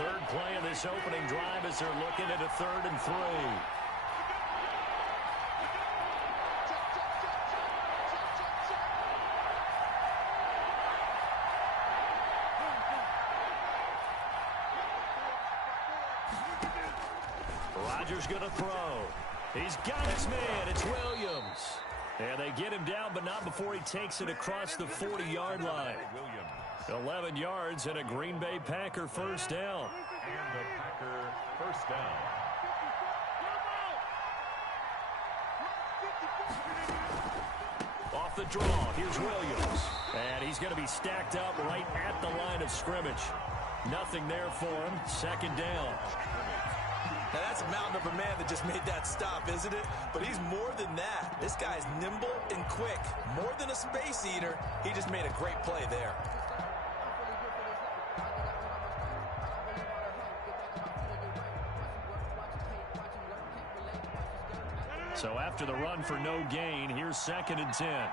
third play of this opening drive as they're looking at a 3rd and 3. Rodgers going to throw. He's got his man. It's Williams. And they get him down, but not before he takes it across the 40-yard line. 11 yards and a Green Bay Packer first down. And the Packer first down. Off the draw, here's Williams. And he's going to be stacked up right at the line of scrimmage. Nothing there for him. 2nd down. Now, that's a mountain of a man that just made that stop, isn't it? But he's more than that. This guy's nimble and quick. More than a space eater, he just made a great play there. So after the run for no gain, here's 2nd and 10.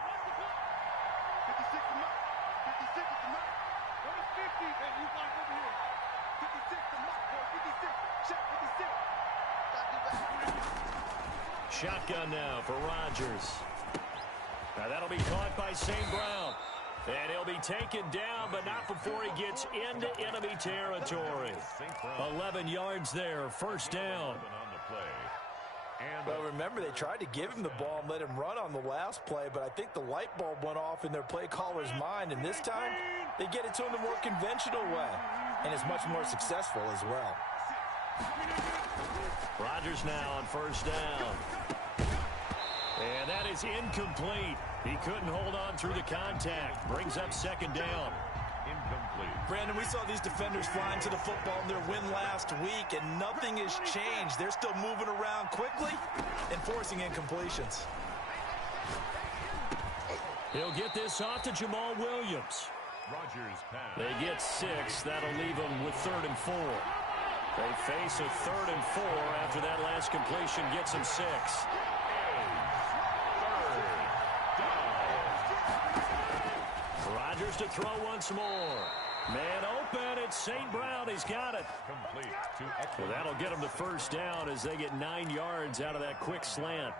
Shotgun now for Rodgers. Now that'll be caught by St. Brown. And he'll be taken down, but not before he gets into enemy territory. 11 yards there, first down. Well, remember, they tried to give him the ball and let him run on the last play, but I think the light bulb went off in their play caller's mind, and this time they get it to him the more conventional way, and it's much more successful as well. Rodgers now on first down. And that is incomplete. He couldn't hold on through the contact. Brings up 2nd down. Incomplete. Brandon, we saw these defenders flying to the football in their win last week, and nothing has changed. They're still moving around quickly and forcing incompletions. He'll get this off to Jamal Williams. Rodgers pass. They get 6. That'll leave them with 3rd and 4. They face a 3rd and 4 after that last completion gets them 6. Rodgers to throw once more. Man open, it's St. Brown. He's got it. Complete to Well, that'll get them the first down as they get 9 yards out of that quick slant.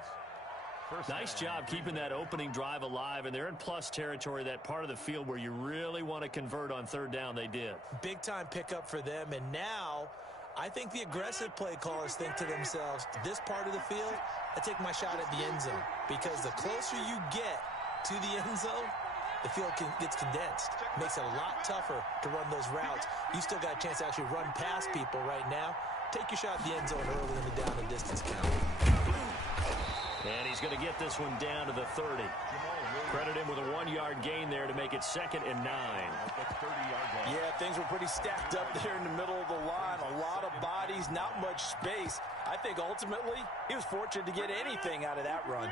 Nice job keeping that opening drive alive, and they're in plus territory, that part of the field where you really want to convert on 3rd down. They did. Big-time pickup for them, and now I think the aggressive play callers think to themselves, this part of the field, I take my shot at the end zone, because the closer you get to the end zone, the field gets condensed. Makes it a lot tougher to run those routes. You still got a chance to actually run past people right now. Take your shot at the end zone early in the down and distance count. And he's going to get this one down to the 30. Credit him with a 1-yard gain there to make it 2nd and 9. Yeah, things were pretty stacked up there in the middle of the line. A lot of bodies, not much space. I think ultimately he was fortunate to get anything out of that run.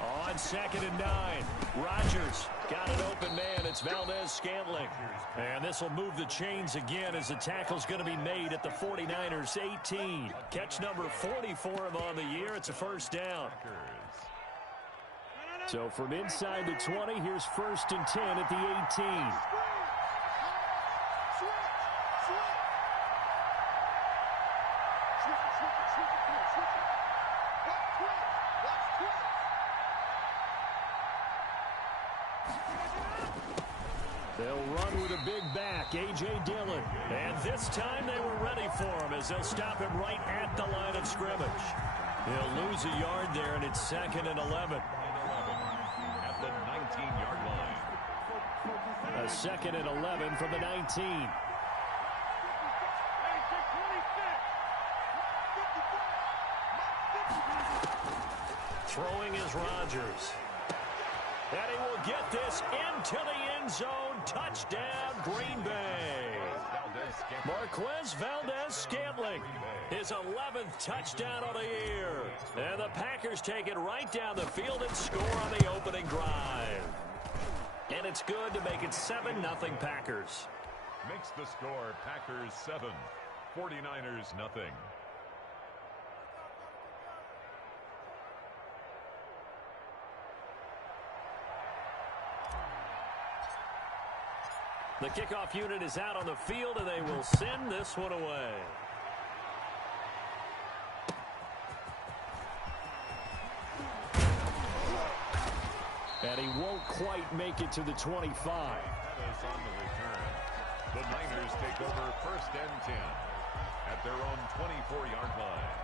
On 2nd and 9, Rodgers got an open man. It's Valdez-Scantling. And this will move the chains again as the tackle's going to be made at the 49ers 18. Catch number 40 for him on the year. It's a first down. So from inside the 20, here's 1st and 10 at the 18. They'll run with a big back, A.J. Dillon. And this time they were ready for him as they'll stop him right at the line of scrimmage. He'll lose a yard there, and it's 2nd and 11. At the 19-yard line. A 2nd and 11 from the 19. Throwing is Rodgers. And he will get this into the end zone. Touchdown, Green Bay. Marquez Valdez-Scantling, his 11th touchdown of the year. And the Packers take it right down the field and score on the opening drive. And it's good to make it 7-0 Packers. Makes the score Packers 7, 49ers nothing. The kickoff unit is out on the field, and they will send this one away. And he won't quite make it to the 25. That is on the return. The Niners take over 1st and 10 at their own 24-yard line.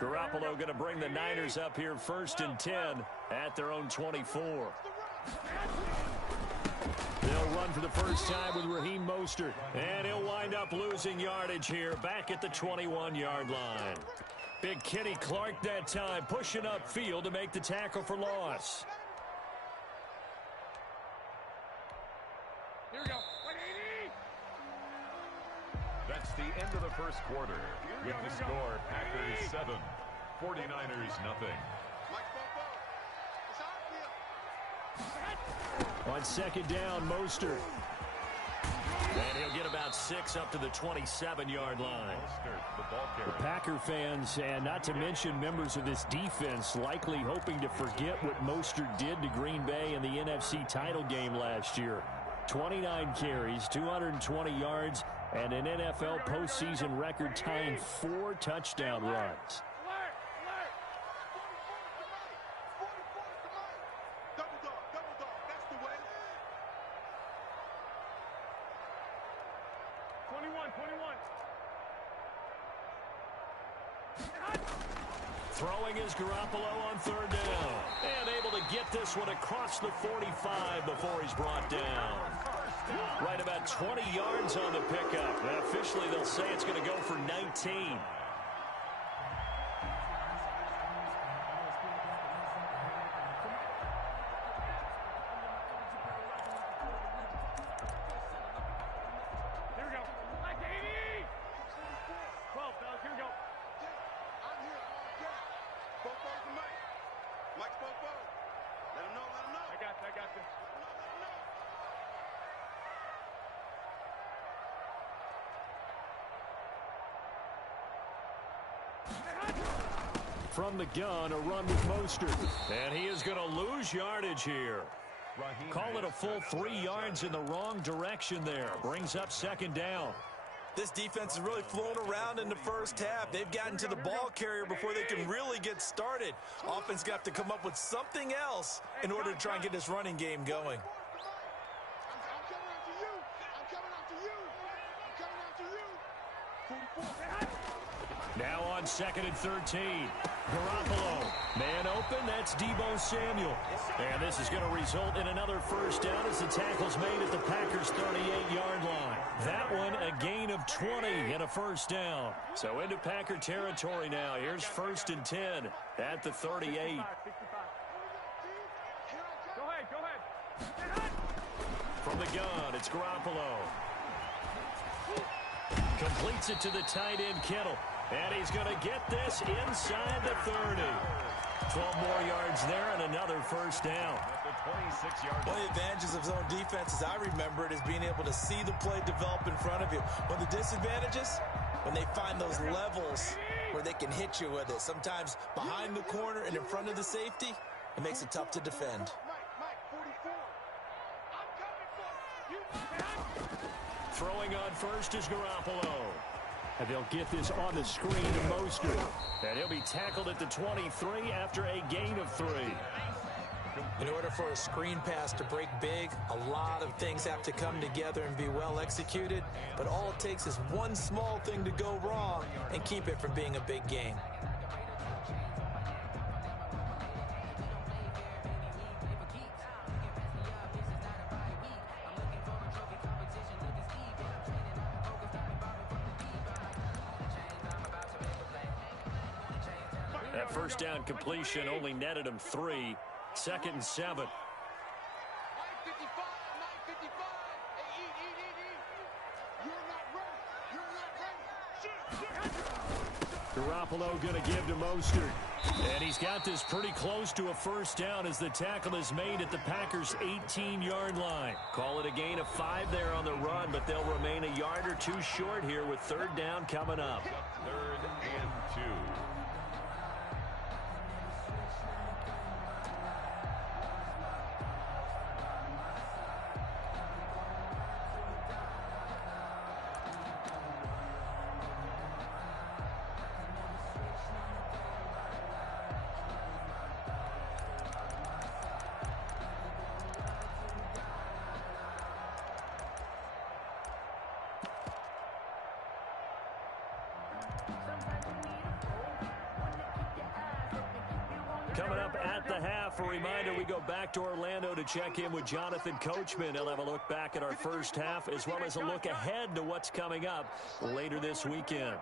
Garoppolo going to bring the Niners up here 1st and 10 at their own 24. They'll run for the first time with Raheem Mostert. And he'll wind up losing yardage here back at the 21-yard line. Big Kenny Clark that time pushing upfield to make the tackle for loss. Here we go. That's the end of the first quarter. With the score, Packers 7, 49ers nothing. On 2nd down, Mostert. And he'll get about 6 up to the 27-yard line. The Packer fans, and not to mention members of this defense, likely hoping to forget what Mostert did to Green Bay in the NFC title game last year. 29 carries, 220 yards, and an NFL postseason record tying 4 touchdown runs. Throwing is Garoppolo on 3rd down. And able to get this one across the 45 before he's brought down. Right about 20 yards on the pickup. And officially, they'll say it's going to go for 19. From the gun, a run with Mostert. And he is going to lose yardage here. Call it a full 3 yards in the wrong direction there. Brings up 2nd down. This defense has really flown around in the first half. They've gotten to the ball carrier before they can really get started. Offense got to come up with something else in order to try and get this running game going. Now on 2nd and 13. Garoppolo. Man open, that's Deebo Samuel. And this is going to result in another first down as the tackle's made at the Packers' 38-yard line. That one a gain of 20 and a first down. So into Packer territory now. Here's 1st and 10 at the 38. Go ahead. From the gun, it's Garoppolo. Completes it to the tight end, Kittle. And he's going to get this inside the 30. 12 more yards there and another first down. One of the advantages of zone defense, as I remember it, is being able to see the play develop in front of you. One of the disadvantages, when they find those levels where they can hit you with it. Sometimes behind the corner and in front of the safety, it makes it tough to defend. Throwing on first is Garoppolo. And they'll get this on the screen to Mostert. And he'll be tackled at the 23 after a gain of 3. In order for a screen pass to break big, a lot of things have to come together and be well executed. But all it takes is one small thing to go wrong and keep it from being a big gain. That first down completion only netted him 3. 2nd and 7. Garoppolo going to give to Mostert. And he's got this pretty close to a first down as the tackle is made at the Packers' 18-yard line. Call it a gain of 5 there on the run, but they'll remain a yard or two short here with third down coming up. 3rd and 2. Coming up at the half, a reminder, we go back to Orlando to check in with Jonathan Coachman. He'll have a look back at our first half as well as a look ahead to what's coming up later this weekend.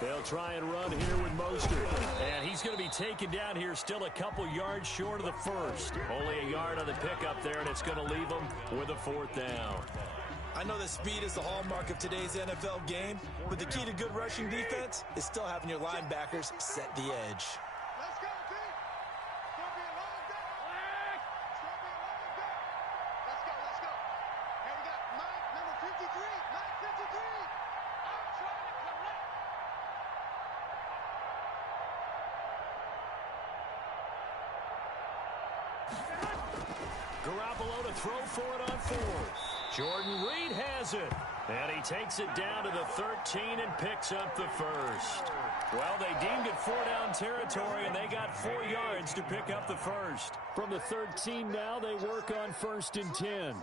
They'll try and run here with Mostert. And he's going to be taken down here still a couple yards short of the first. Only a yard on the pickup there, and it's going to leave him with a 4th down. I know that speed is the hallmark of today's NFL game, but the key to good rushing defense is still having your linebackers set the edge. Let's go, team. It's going to be a long day. It's going to be a long day. Let's go, let's go. Hey, we got Mike, number 53. Mike 53. I'm trying to collect. Garoppolo to throw for it on 4th. Jordan Reed has it. And he takes it down to the 13 and picks up the first. Well, they deemed it 4-down territory, and they got 4 yards to pick up the first. From the 13 now, they work on 1st and 10.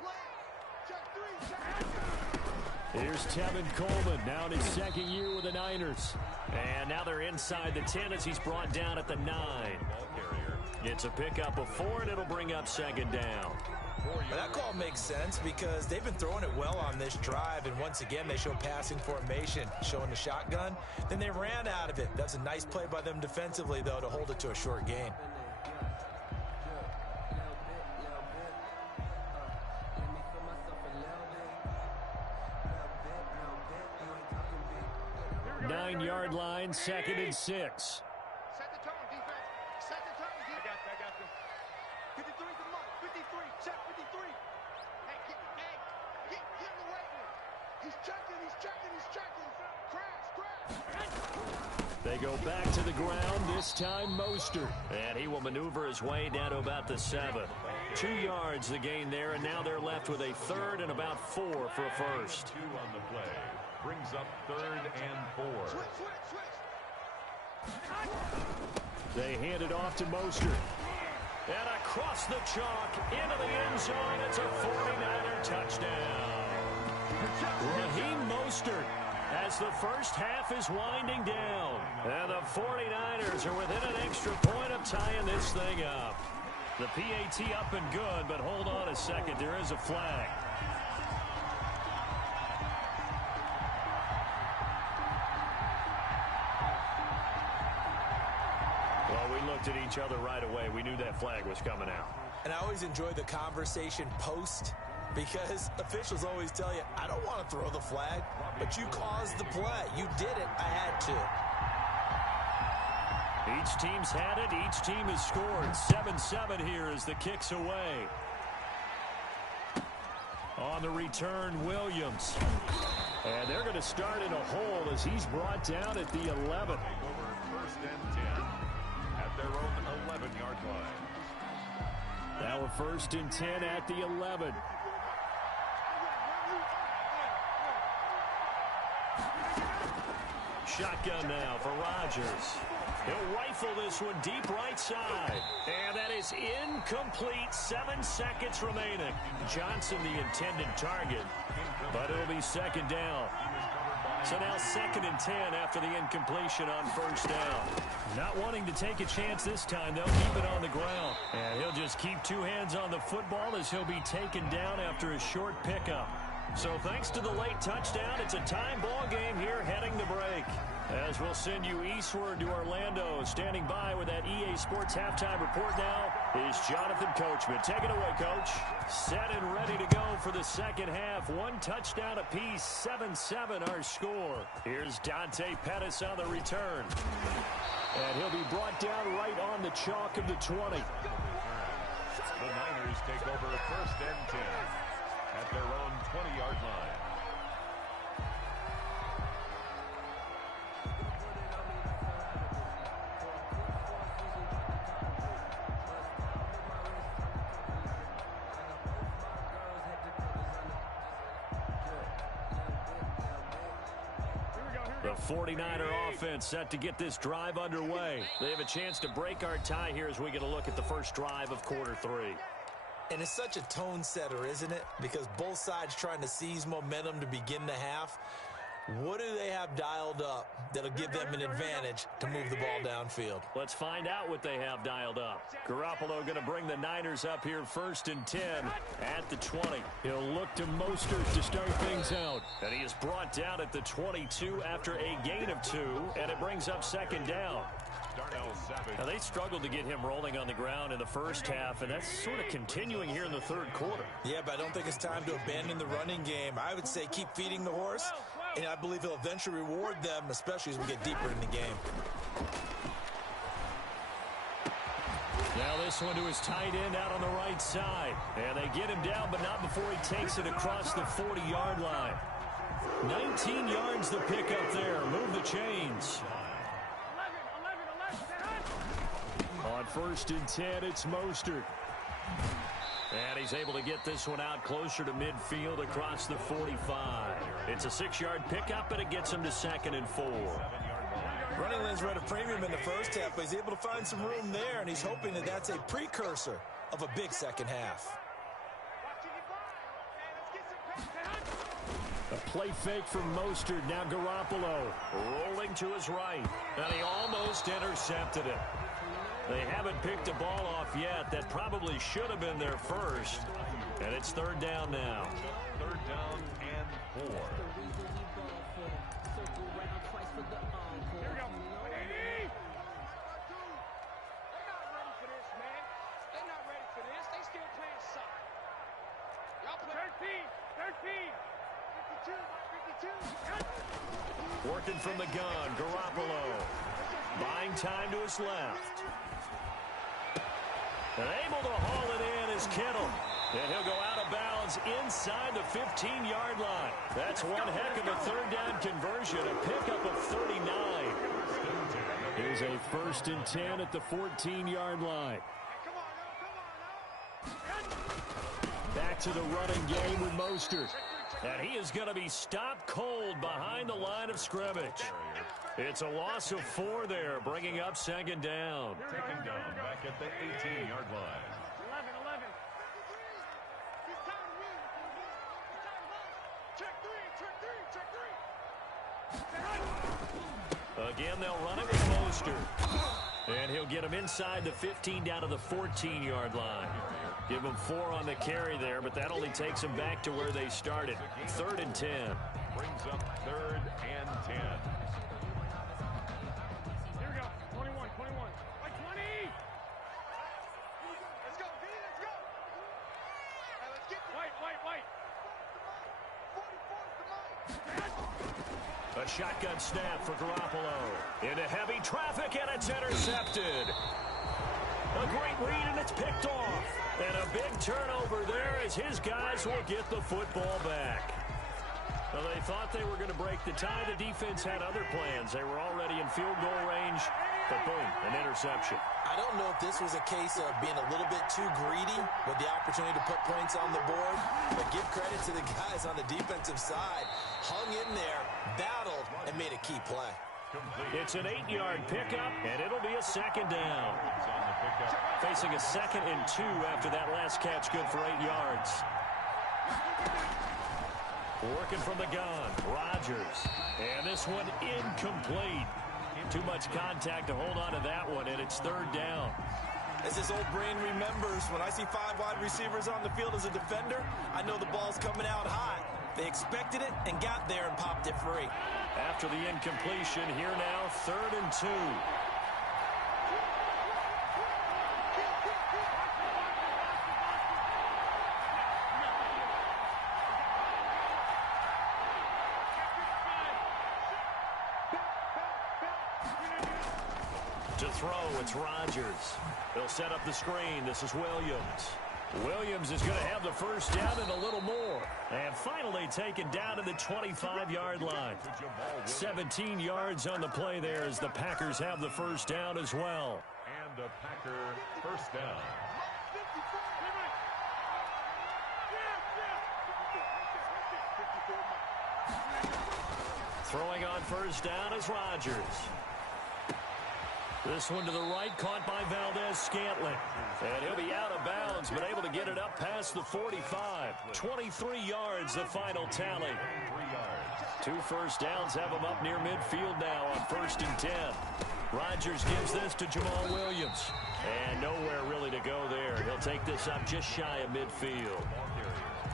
Here's Tevin Coleman, now in his 2nd year with the Niners. And now they're inside the 10 as he's brought down at the 9. It's a pickup of 4, and it'll bring up 2nd down. But that call makes sense because they've been throwing it well on this drive, and once again they show passing formation, showing the shotgun. Then they ran out of it. That's a nice play by them defensively, though, to hold it to a short gain. Nine-yard line, 2nd and 6. Set the tone, defense. Set the tone, defense. I got this. 53 to Mike. 53. Check 53. Hey, get him the right one. He's checking. Crash. They go back to the ground, this time Mostert. And he will maneuver his way down to about the 7. 2 yards the gain there, and now they're left with a 3rd and about 4 for a first. 2 on the play. Brings up 3rd and 4. Switch. They hand it off to Mostert. And across the chalk, into the end zone, it's a 49er touchdown. Raheem Mostert as the first half is winding down. And the 49ers are within an extra point of tying this thing up. The PAT up and good, but hold on a second. There is a flag. Well, we looked at each other right away. We knew that flag was coming out. And I always enjoy the conversation post because officials always tell you, I don't want to throw the flag, but you caused the play. You did it. I had to. Each team's had it. Each team has scored. 7-7 here as the kick's away. On the return, Williams. And they're going to start in a hole as he's brought down at the 11. Over 1st and 10 at their own 11-yard line. Now a 1st and 10 at the 11. Shotgun now for Rodgers. He'll rifle this one deep right side. And that is incomplete. 7 seconds remaining. Johnson the intended target. But it'll be 2nd down. So now 2nd and 10 after the incompletion on 1st down. Not wanting to take a chance this time, they'll keep it on the ground. And he'll just keep 2 hands on the football as he'll be taken down after a short pickup. So thanks to the late touchdown, it's a time ball game here heading to break. As we'll send you eastward to Orlando. Standing by with that EA Sports halftime report now, is Jonathan Coachman. Take it away, Coach. Set and ready to go for the second half. One touchdown apiece, 7-7 our score. Here's Dante Pettis on the return. And he'll be brought down right on the chalk of the 20. The Niners take over first and 10 at their own 20-yard line. The 49er offense set to get this drive underway. They have a chance to break our tie here as we get a look at the first drive of quarter 3. And it's such a tone setter, isn't it? Because both sides trying to seize momentum to begin the half. What do they have dialed up that'll give them an advantage to move the ball downfield? Let's find out what they have dialed up. Garoppolo going to bring the Niners up here first and 10 at the 20. He'll look to Mostert to start things out. And he is brought down at the 22 after a gain of 2, and it brings up second down. Now, they struggled to get him rolling on the ground in the first half, and that's sort of continuing here in the third quarter. Yeah, but I don't think it's time to abandon the running game. I would say keep feeding the horse, and I believe he'll eventually reward them, especially as we get deeper in the game. Now this one to his tight end out on the right side. And they get him down, but not before he takes it across the 40-yard line. 19 yards the pickup there. Move the chains. On first and 10, it's Mostert. And he's able to get this one out closer to midfield across the 45. It's a 6-yard pickup, and it gets him to second and 4. Running lanes were at a premium in the first half, but he's able to find some room there, and he's hoping that that's a precursor of a big second half. A play fake from Mostert. Now Garoppolo rolling to his right. And he almost intercepted it. They haven't picked a ball off yet. That probably should have been their first. And it's third down now. Third down and 4. Here we go. They're not ready for this, man. They're not ready for this. They still playing soccer. Y'all play 13, 52. Working from the gun, Garoppolo. Buying time to his left. And able to haul it in is Kittle. And he'll go out of bounds inside the 15-yard line. That's one heck of a third down conversion, a pickup of 39. Here's a first and 10 at the 14-yard line. Back to the running game with Mostert. And he is going to be stopped cold behind the line of scrimmage. It's a loss of 4 there, bringing up second down. Taken down back at the 18-yard line. 11. Check 3. Again, they'll run it with Mostert. And he'll get him inside the 15 down to the 14-yard line. Give him 4 on the carry there, but that only takes them back to where they started. Third and 10. Brings up third and 10. Here we go. 21. Like 20. Let's go, B. Let's go. Hey, let's get this. White. 44's the mic. A shotgun snap for Garoppolo. Into heavy traffic, and it's intercepted. A great read, and it's picked off. And a big turnover there as his guys will get the football back. Well, they thought they were going to break the tie. The defense had other plans. They were already in field goal range, but boom, an interception. I don't know if this was a case of being a little bit too greedy with the opportunity to put points on the board, but give credit to the guys on the defensive side. Hung in there, battled, and made a key play. It's an 8-yard pickup, and it'll be a second down. Facing a 2nd and 2 after that last catch, good for 8 yards. Working from the gun, Rodgers. And this one incomplete. Too much contact to hold on to that one, and it's third down. As his old brain remembers, when I see 5 wide receivers on the field as a defender, I know the ball's coming out hot. They expected it and got there and popped it free. After the incompletion, here now, third and 2. To throw, it's Rodgers. They'll set up the screen. This is Williams. Williams is going to have the first down and a little more. And finally taken down to the 25-yard line. 17 yards on the play there as the Packers have the first down as well. And a Packer first down. Throwing on first down is Rodgers. This one to the right, caught by Valdez-Scantling. And he'll be out of bounds, but able to get it up past the 45. 23 yards, the final tally. 2 first downs have him up near midfield now on 1st and 10. Rodgers gives this to Jamal Williams. And nowhere really to go there. He'll take this up just shy of midfield.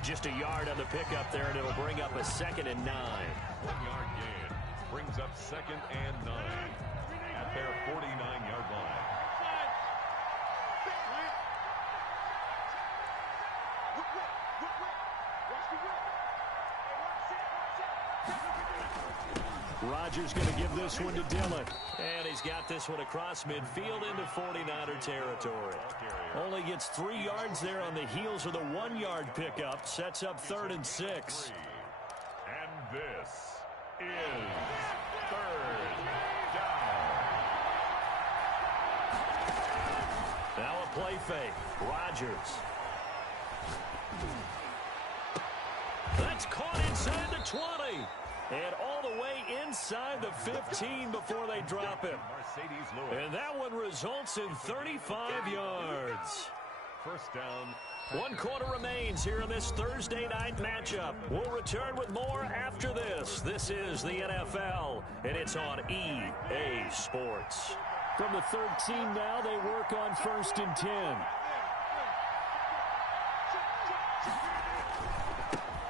Just a yard on the pickup there, and it'll bring up a 2nd and 9. 1-yard gain brings up 2nd and 9. At their 49-yard line. Rodgers going to give this one to Dillon. And he's got this one across midfield into 49er territory. Only gets 3 yards there on the heels of the 1-yard pickup. Sets up 3rd and 6. And this is 3rd down. Now a play fake. Rodgers. That's caught inside the 20. And all the way inside the 15 before they drop him. And that one results in 35 yards. First down. 1 quarter remains here in this Thursday night matchup. We'll return with more after this. This is the NFL, and it's on EA Sports. From the 13 now, they work on 1st and 10.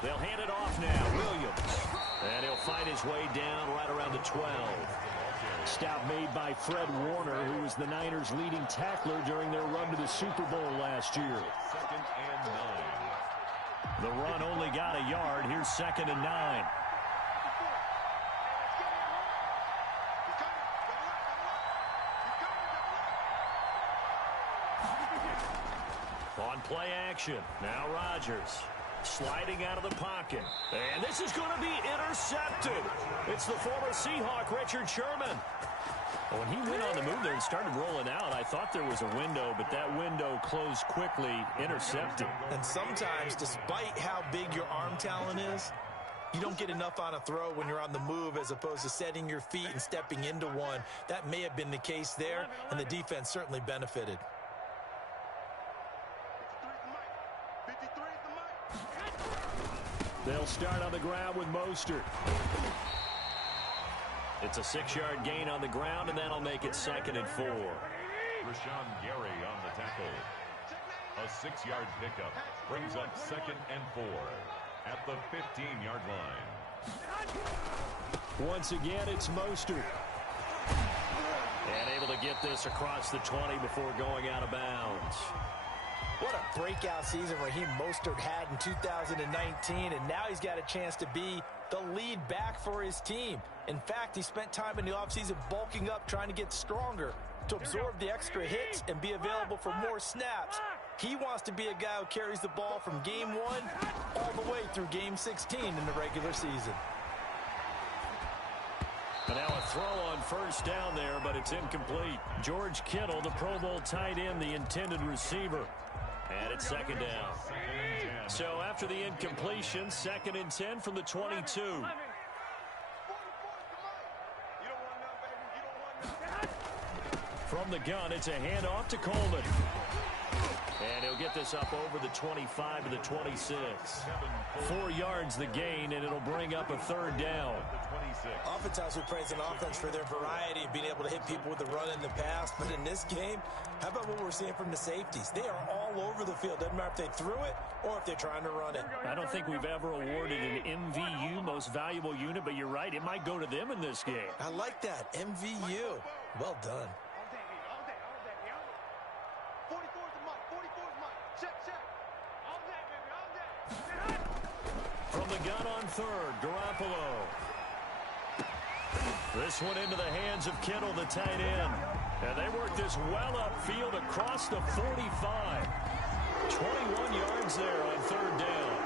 They'll hand it off now. Williams. And he'll find his way down right around the 12. Stop made by Fred Warner, who was the Niners' leading tackler during their run to the Super Bowl last year. 2nd and 9. The run only got a yard. Here's 2nd and 9. On play action. Now Rodgers. Sliding out of the pocket. And this is going to be intercepted. It's the former Seahawk, Richard Sherman. When he went on the move there and started rolling out, I thought there was a window, but that window closed quickly, intercepted. And sometimes, despite how big your arm talent is, you don't get enough on a throw when you're on the move as opposed to setting your feet and stepping into one. That may have been the case there, and the defense certainly benefited. They'll start on the ground with Mostert. It's a 6-yard gain on the ground, and that'll make it 2nd and 4. Rashawn Gary on the tackle. A 6-yard pickup brings up 2nd and 4 at the 15-yard line. Once again, it's Mostert. And able to get this across the 20 before going out of bounds. What a breakout season Raheem Mostert had in 2019, and now he's got a chance to be the lead back for his team. In fact, he spent time in the offseason bulking up, trying to get stronger to absorb the extra hits and be available for more snaps. He wants to be a guy who carries the ball from game 1 all the way through game 16 in the regular season. And now a throw on first down there, but it's incomplete. George Kittle, the Pro Bowl tight end, the intended receiver. And it's 2nd down. So after the incompletion, 2nd and 10 from the 22. From the gun, it's a handoff to Coleman. And he'll get this up over the 25 to the 26. 4 yards the gain, and it'll bring up a 3rd down. Oftentimes we praise an offense for their variety of being able to hit people with the run in the pass. But in this game, how about what we're seeing from the safeties? They are all over the field. Doesn't matter if they threw it or if they're trying to run it. I don't think we've ever awarded an MVU, most valuable unit, but you're right. It might go to them in this game. I like that. MVU. Well done. From the gun on 3rd, Garoppolo. This one into the hands of Kittle, the tight end. And they work this well upfield across the 45. 21 yards there on third down.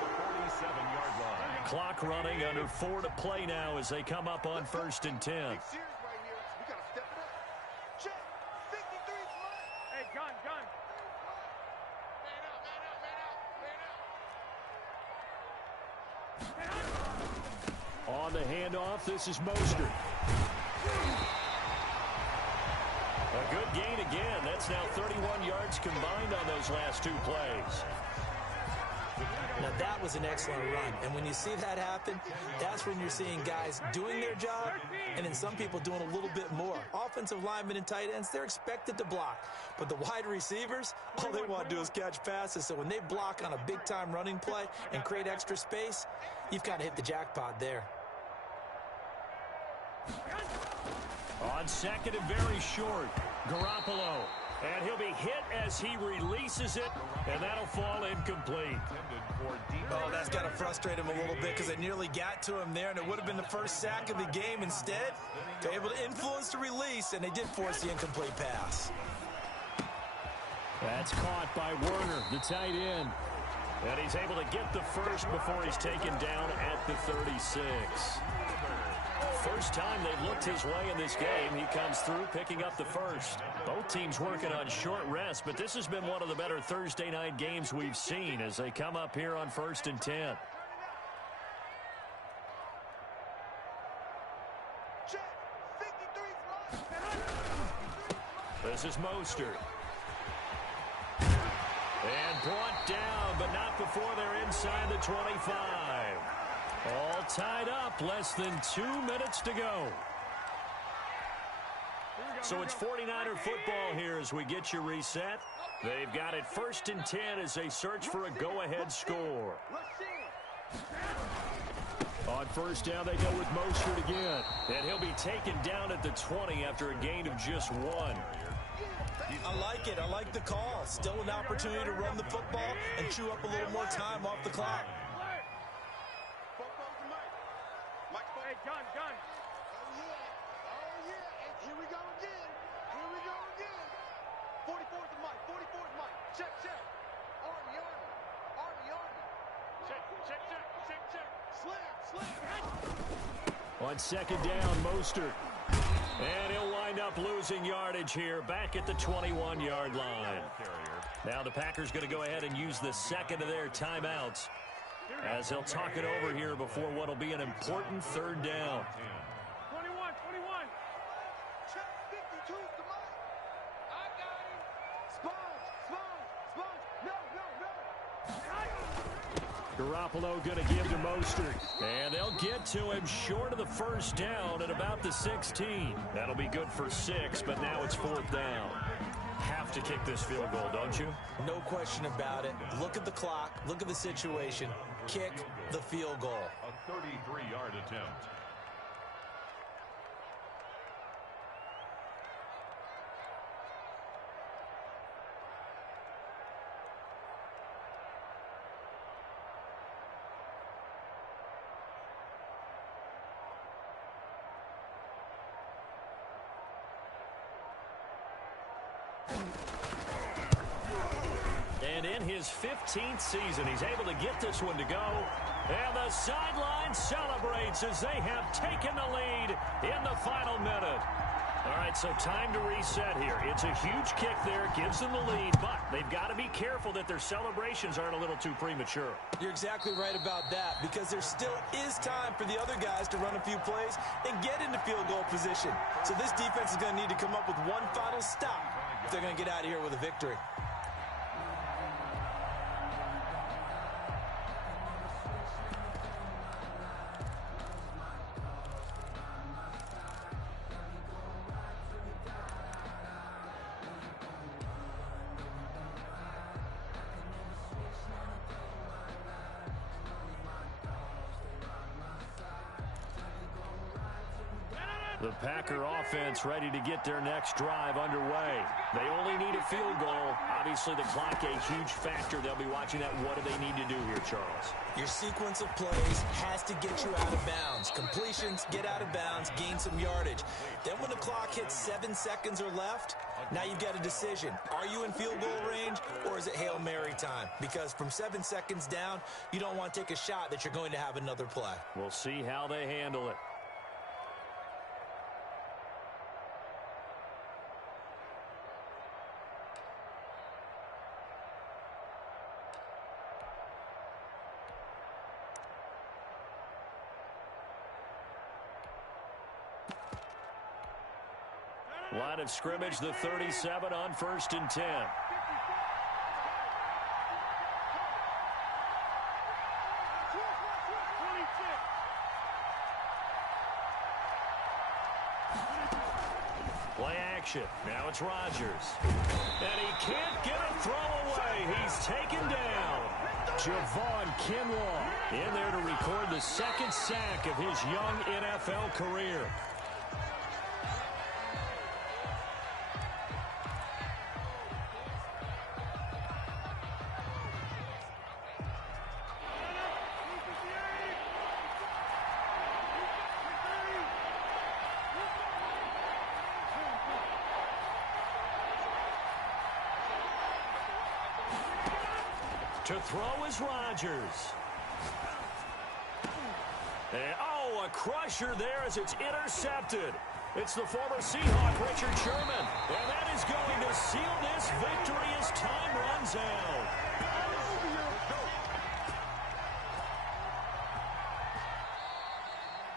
47-yard line. Clock running, under 4 to play now as they come up on 1st and 10. Hey, gun. On the handoff, this is Mostert. A good gain again. That's now 31 yards combined on those last 2 plays. Now, that was an excellent run. And when you see that happen, that's when you're seeing guys doing their job and then some people doing a little bit more. Offensive linemen and tight ends, they're expected to block. But the wide receivers, all they want to do is catch passes. So when they block on a big-time running play and create extra space, you've kind of hit the jackpot there. On second and very short, Garoppolo. And he'll be hit as he releases it, and that'll fall incomplete. Oh, that's got to frustrate him a little bit because they nearly got to him there, and it would have been the first sack of the game. Instead, they're able to influence the release, and they did force the incomplete pass. That's caught by Werner, the tight end. And he's able to get the first before he's taken down at the 36. First time they've looked his way in this game. He comes through picking up the first. Both teams working on short rest, but this has been one of the better Thursday night games we've seen as they come up here on 1st and 10. This is Mostert. And brought down, but not before they're inside the 25. All tied up, less than 2 minutes to go. So it's 49er football here as we get you reset. They've got it 1st and 10 as they search for a go-ahead score. On first down, they go with Mostert again. And he'll be taken down at the 20 after a gain of just 1. I like it. I like the call. Still an opportunity to run the football and chew up a little more time off the clock. Hey, gun. Oh, yeah. And here we go again. 44's the mic. Check. Army. Check. Slam. On second down, Mostert. And he'll wind up losing yardage here back at the 21-yard line. Now the Packers going to go ahead and use the second of their timeouts as they'll talk it over here before what will be an important third down. 21. Check 52's the mic. I got him. Sponge. No. Garoppolo going to give to Mostert. And they'll get to him short of the first down at about the 16. That'll be good for 6, but now it's 4th down. Have to kick this field goal, don't you? No question about it. Look at the clock. Look at the situation. Kick the field goal. A 33-yard attempt. And in his 15th season, he's able to get this one to go. And the sideline celebrates as they have taken the lead in the final minute. All right, so time to reset here. It's a huge kick there, gives them the lead, but they've got to be careful that their celebrations aren't a little too premature. You're exactly right about that because there still is time for the other guys to run a few plays and get into field goal position. So this defense is going to need to come up with one final stop if they're going to get out of here with a victory. The Packer offense ready to get their next drive underway. They only need a field goal. Obviously, the clock a huge factor. They'll be watching that. What do they need to do here, Charles? Your sequence of plays has to get you out of bounds. Completions, get out of bounds, gain some yardage. Then when the clock hits 7 seconds or left, now you've got a decision. Are you in field goal range, or is it Hail Mary time? Because from 7 seconds down, you don't want to take a shot that you're going to have another play. We'll see how they handle it. Line of scrimmage, the 37 on 1st and 10. Play action. Now it's Rodgers. And he can't get a throw away. He's taken down. Javon Kinlaw in there to record the second sack of his young NFL career. To throw is Rodgers. And, a crusher there as it's intercepted. It's the former Seahawk, Richard Sherman. And that is going to seal this victory as time runs out.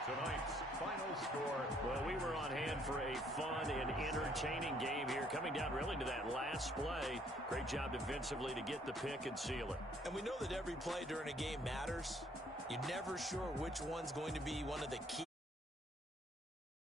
Tonight's final score. Well, we were on hand for a fun and entertaining game here. Coming down really to that last play. Great job defensively to get the pick and seal it. And we know that every play during a game matters. You're never sure which one's going to be one of the key